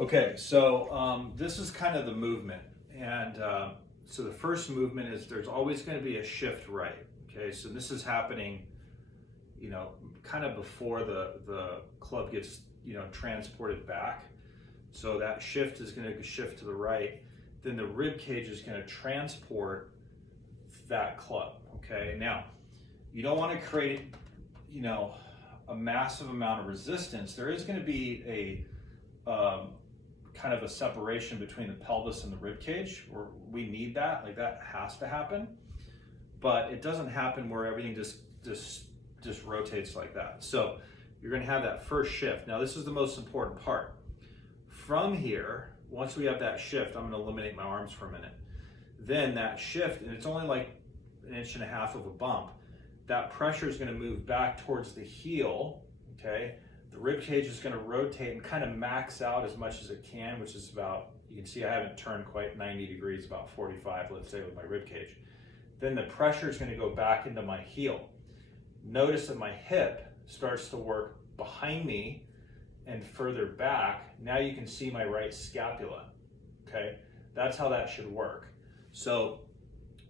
Okay, so this is kind of the movement. And so the first movement is there's always going to be a shift right. Okay, so this is happening, kind of before the club gets, transported back. So that shift is going to shift to the right. Then the rib cage is going to transport that club. Okay, now you don't want to create, a massive amount of resistance. There is going to be a kind of a separation between the pelvis and the rib cage, or we need that, like that has to happen, but it doesn't happen where everything just rotates like that. So you're going to have that first shift. Now this is the most important part. From here, once we have that shift, I'm going to eliminate my arms for a minute. Then that shift, and it's only like 1.5 inches of a bump, that pressure is going to move back towards the heel. Okay, the rib cage is going to rotate and kind of max out as much as it can, which is about, you can see I haven't turned quite 90 degrees, about 45, let's say, with my rib cage. Then the pressure is going to go back into my heel. Notice that my hip starts to work behind me and further back. Now you can see my right scapula. Okay, that's how that should work. So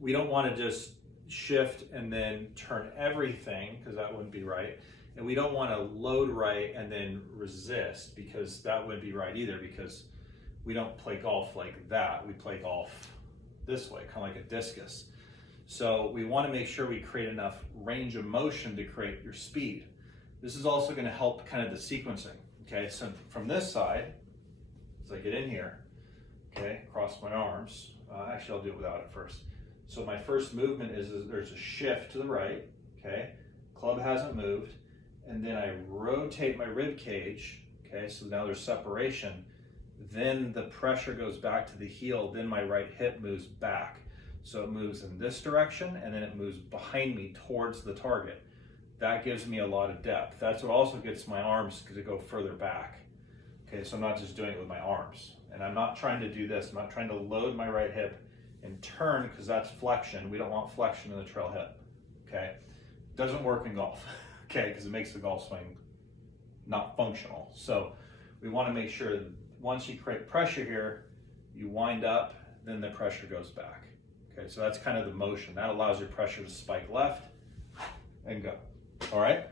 we don't want to just shift and then turn everything, because that wouldn't be right. And we don't want to load right and then resist, because that wouldn't be right either, because we don't play golf like that. We play golf this way, kind of like a discus. So we want to make sure we create enough range of motion to create your speed. This is also going to help kind of the sequencing. Okay, so from this side, as I get in here, okay, cross my arms. Actually, I'll do it without it first. So my first movement is there's a shift to the right, okay? Club hasn't moved. And then I rotate my rib cage, okay? So now there's separation. Then the pressure goes back to the heel, then my right hip moves back. So it moves in this direction, and then it moves behind me towards the target. That gives me a lot of depth. That's what also gets my arms to go further back. Okay, so I'm not just doing it with my arms. And I'm not trying to do this. I'm not trying to load my right hip and turn, because that's flexion. We don't want flexion in the trail hip, okay? Doesn't work in golf, okay, because it makes the golf swing not functional. So we want to make sure that once you create pressure here, you wind up, then the pressure goes back. Okay, so that's kind of the motion. That allows your pressure to spike left and go. All right?